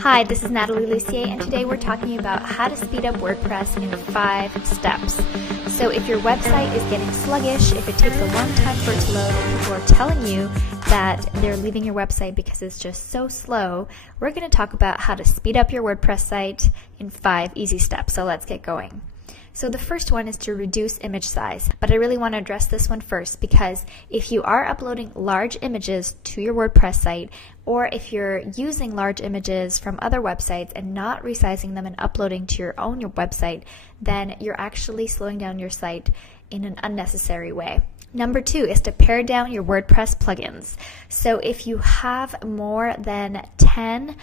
Hi, this is Nathalie Lussier, and today we're talking about how to speed up WordPress in 5 steps. So if your website is getting sluggish, if it takes a long time for it to load, and people are telling you that they're leaving your website because it's just so slow, we're going to talk about how to speed up your WordPress site in 5 easy steps. So let's get going. So the first one is to reduce image size, but I really want to address this one first because if you are uploading large images to your WordPress site, or if you're using large images from other websites and not resizing them and uploading to your own website, then you're actually slowing down your site in an unnecessary way. Number 2 is to pare down your WordPress plugins. So if you have more than 10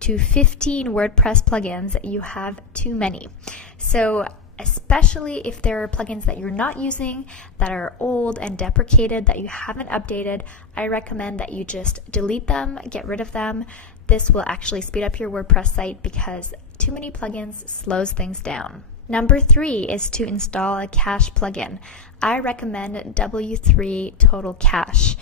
to 15 WordPress plugins, you have too many. So especially if there are plugins that you're not using, that are old and deprecated, that you haven't updated, I recommend that you just delete them, get rid of them. This will actually speed up your WordPress site because too many plugins slows things down. Number 3 is to install a cache plugin. I recommend W3 Total Cache.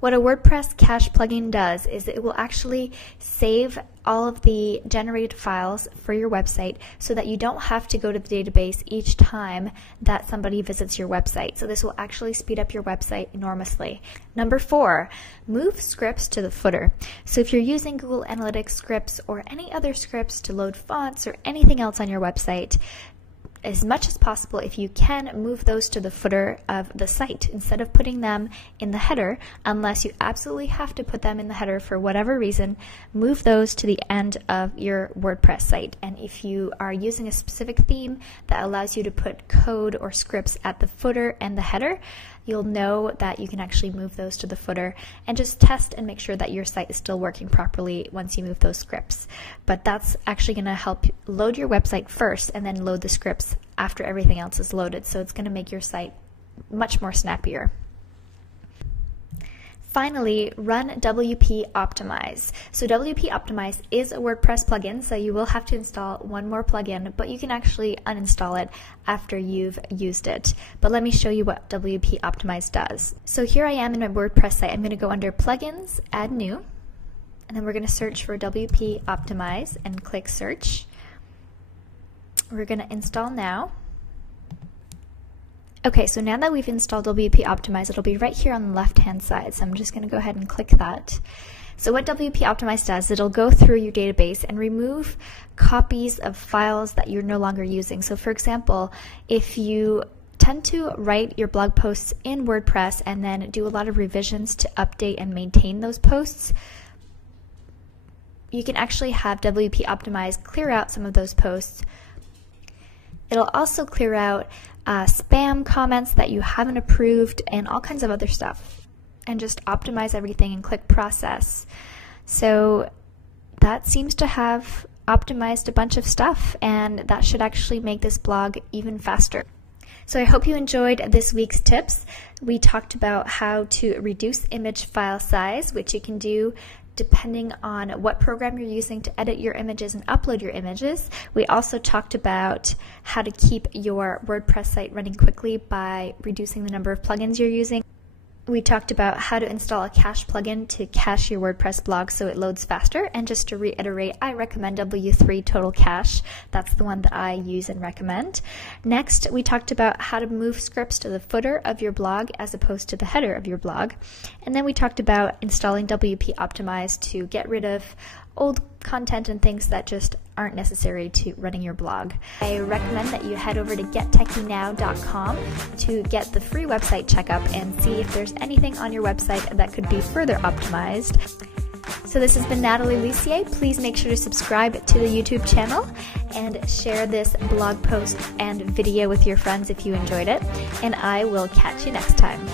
What a WordPress cache plugin does is it will actually save all of the generated files for your website so that you don't have to go to the database each time that somebody visits your website. So this will actually speed up your website enormously. Number 4, move scripts to the footer. So if you're using Google Analytics scripts or any other scripts to load fonts or anything else on your website, as much as possible, if you can, move those to the footer of the site instead of putting them in the header. Unless you absolutely have to put them in the header for whatever reason, move those to the end of your WordPress site. And if you are using a specific theme that allows you to put code or scripts at the footer and the header, you'll know that you can actually move those to the footer, and just test and make sure that your site is still working properly once you move those scripts. But that's actually going to help load your website first and then load the scripts after everything else is loaded. So it's going to make your site much more snappier. Finally, run WP Optimize. So WP Optimize is a WordPress plugin, so you will have to install one more plugin, but you can actually uninstall it after you've used it. But let me show you what WP Optimize does. So here I am in my WordPress site. I'm going to go under Plugins, Add New, and then we're going to search for WP Optimize and click Search. We're going to install now. Okay, so now that we've installed WP Optimize, it'll be right here on the left-hand side. So I'm just going to go ahead and click that. So what WP Optimize does, it'll go through your database and remove copies of files that you're no longer using. So for example, if you tend to write your blog posts in WordPress and then do a lot of revisions to update and maintain those posts, you can actually have WP Optimize clear out some of those posts. It'll also clear out spam comments that you haven't approved and all kinds of other stuff, and just optimize everything and click process. So that seems to have optimized a bunch of stuff, and that should actually make this blog even faster. So I hope you enjoyed this week's tips. We talked about how to reduce image file size, which you can do depending on what program you're using to edit your images and upload your images. We also talked about how to keep your WordPress site running quickly by reducing the number of plugins you're using. We talked about how to install a cache plugin to cache your WordPress blog so it loads faster. And just to reiterate, I recommend W3 Total Cache. That's the one that I use and recommend. Next, we talked about how to move scripts to the footer of your blog as opposed to the header of your blog. And then we talked about installing WP Optimize to get rid of old content and things that just aren't necessary to running your blog. I recommend that you head over to gettechynow.com to get the free website checkup and see if there's anything on your website that could be further optimized. So this has been Nathalie Lussier. Please make sure to subscribe to the YouTube channel and share this blog post and video with your friends if you enjoyed it. And I will catch you next time.